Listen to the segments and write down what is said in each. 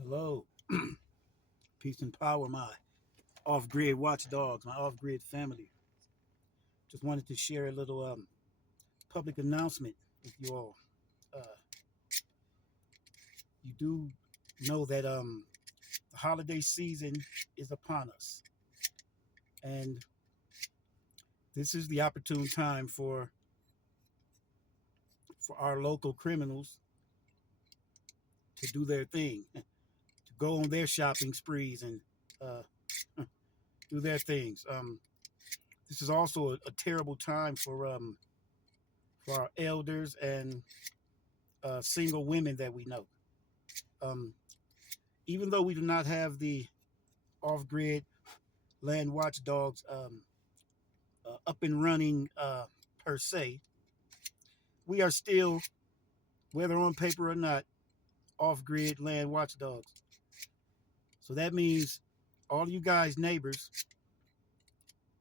Hello, peace and power, my off-grid watchdogs, my off-grid family. Just wanted to share a little public announcement with you all. Uh, you do know that the holiday season is upon us, and this is the opportune time for our local criminals to do their thing, to go on their shopping sprees and uh, do their things. This is also a terrible time for our elders and single women that we know. Um, Even though we do not have the off-grid land watchdogs up and running per se, we are still, whether on paper or not, off-grid land watchdogs. So that means all you guys, neighbors,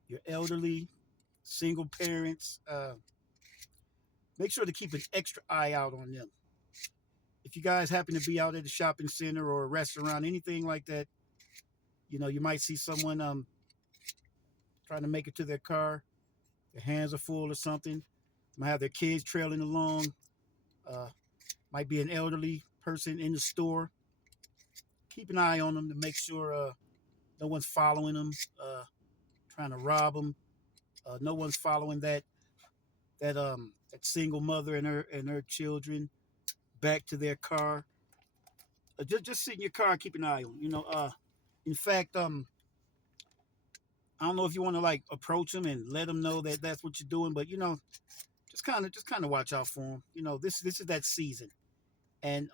your elderly, single parents, make sure to keep an extra eye out on them. If you guys happen to be out at a shopping center or a restaurant, anything like that, you might see someone trying to make it to their car. Their hands are full or something. Might have their kids trailing along. Uh, might be an elderly person in the store. Keep an eye on them to make sure no one's following them, trying to rob them. No one's following that single mother and her children back to their car. Just sit in your car, keep an eye on. In fact, I don't know if you want to like approach them and let them know that that's what you're doing, but just kind of watch out for them. This is that season, and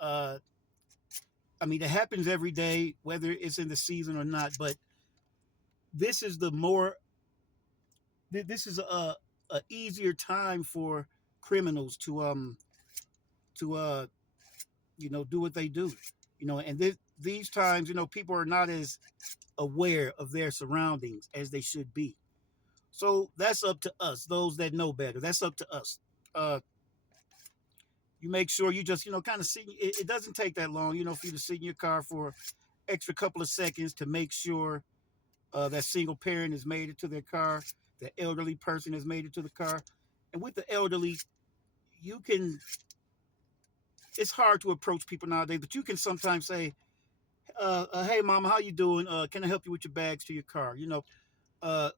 I mean, it happens every day, whether it's in the season or not. But this is the more. This is a easier time for criminals to do what they do. And these times, people are not as aware of their surroundings as they should be. So that's up to us, those that know better. That's up to us. Uh, you make sure you just, kind of see. It doesn't take that long, for you to sit in your car for extra couple of seconds to make sure that single parent has made it to their car, the elderly person has made it to the car. And with the elderly, you can, it's hard to approach people nowadays, but you can sometimes say, hey, mama, how you doing? Can I help you with your bags to your car?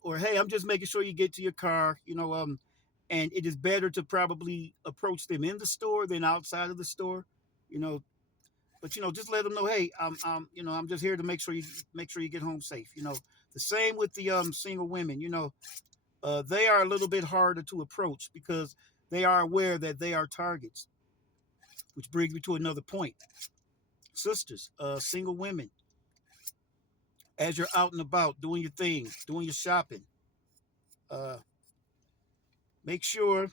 Or, hey, I'm just making sure you get to your car, and it is better to probably approach them in the store than outside of the store, you know, but just let them know, hey, I'm just here to make sure you get home safe. The same with the single women. They are a little bit harder to approach because they are aware that they are targets. Which brings me to another point, sisters, single women. As you're out and about doing your thing, doing your shopping, uh, make sure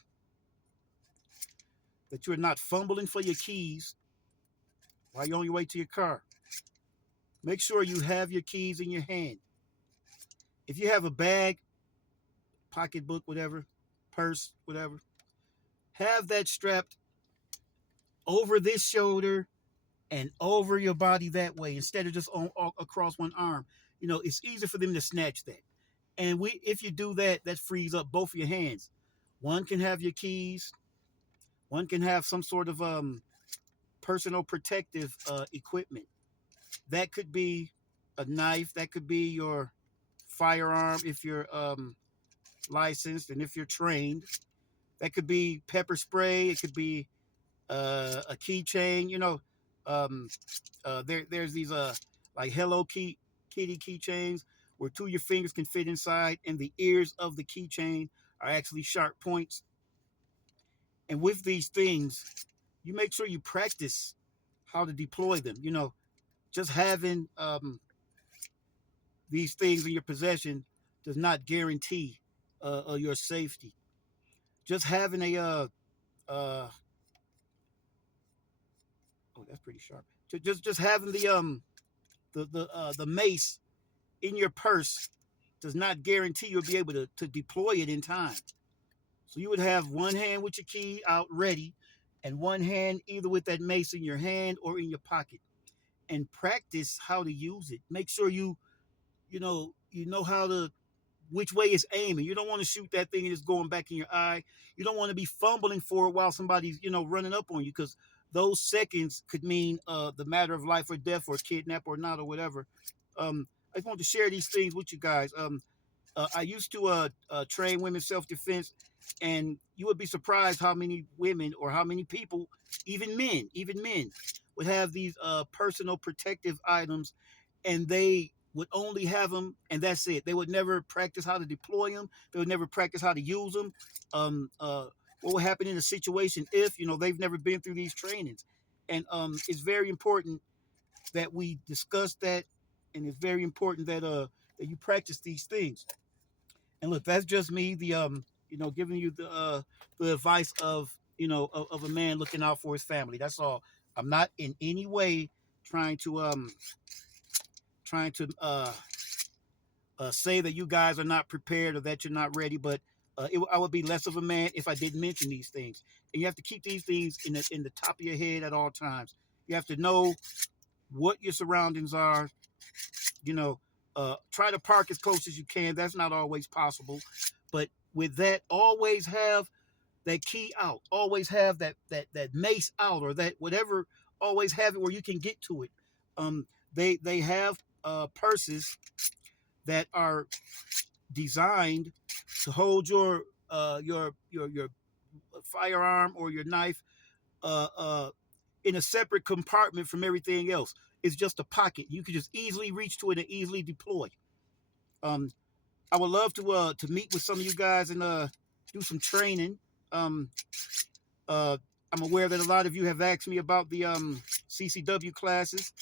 that you're not fumbling for your keys while you're on your way to your car. Make sure you have your keys in your hand. If you have a bag, pocketbook, whatever, purse, whatever, have that strapped over this shoulder and over your body that way instead of just across one arm. It's easier for them to snatch that. And if you do that, that frees up both of your hands. One can have your keys. One can have some sort of personal protective equipment. That could be a knife. That could be your firearm if you're licensed and if you're trained. That could be pepper spray. It could be a keychain. There's these like Hello Kitty keychains where two of your fingers can fit inside, and the ears of the keychain are actually sharp points. And with these things, you make sure you practice how to deploy them. Just having these things in your possession does not guarantee your safety. Just having a uh, oh, that's pretty sharp. Just having the mace in your purse does not guarantee you'll be able to deploy it in time. So you would have one hand with your key out ready, and one hand either with that mace in your hand or in your pocket. and practice how to use it. Make sure you know how to which way it's aiming. You don't want to shoot that thing and it's going back in your eye. You don't want to be fumbling for it while somebody's running up on you, because those seconds could mean the matter of life or death, or kidnap or not, or whatever. I just want to share these things with you guys. I used to train women self-defense, and you would be surprised how many women, or how many people, even men, would have these personal protective items, and they would only have them, and that's it. They would never practice how to deploy them. They would never practice how to use them. Um, uh, what would happen in a situation if they've never been through these trainings? And it's very important that we discuss that, and it's very important that you practice these things. And look, that's just me, giving you the advice of a man looking out for his family. That's all. I'm not in any way trying to say that you guys are not prepared or that you're not ready, but I would be less of a man if I didn't mention these things. And you have to keep these things in the top of your head at all times. You have to know what your surroundings are. You know, try to park as close as you can. That's not always possible, but with that, always have that key out. Always have that mace out, or that whatever. Always have it where you can get to it. Um, they have purses that are designed to hold your firearm or your knife uh, uh, in a separate compartment from everything else. It's just a pocket. You can just easily reach to it and easily deploy. Um, I would love to meet with some of you guys and do some training. Um, uh, I'm aware that a lot of you have asked me about the CCW classes.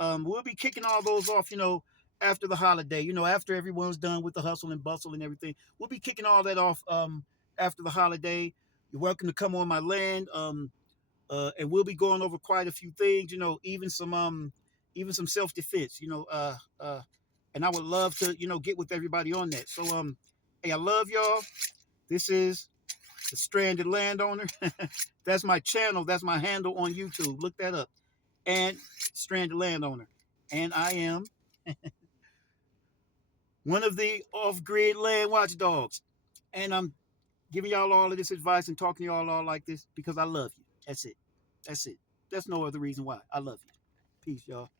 We'll be kicking all those off, after the holiday. After everyone's done with the hustle and bustle and everything, we'll be kicking all that off after the holiday. You're welcome to come on my land, and we'll be going over quite a few things. Even some self defense. And I would love to get with everybody on that. So hey, I love y'all. This is the Stranded Landowner. That's my channel. That's my handle on YouTube. Look that up. And Stranded Landowner. And I am one of the off-grid land watchdogs. And I'm giving y'all all of this advice and talking to y'all all like this because I love you. That's it. That's it. That's no other reason why. I love you. Peace, y'all.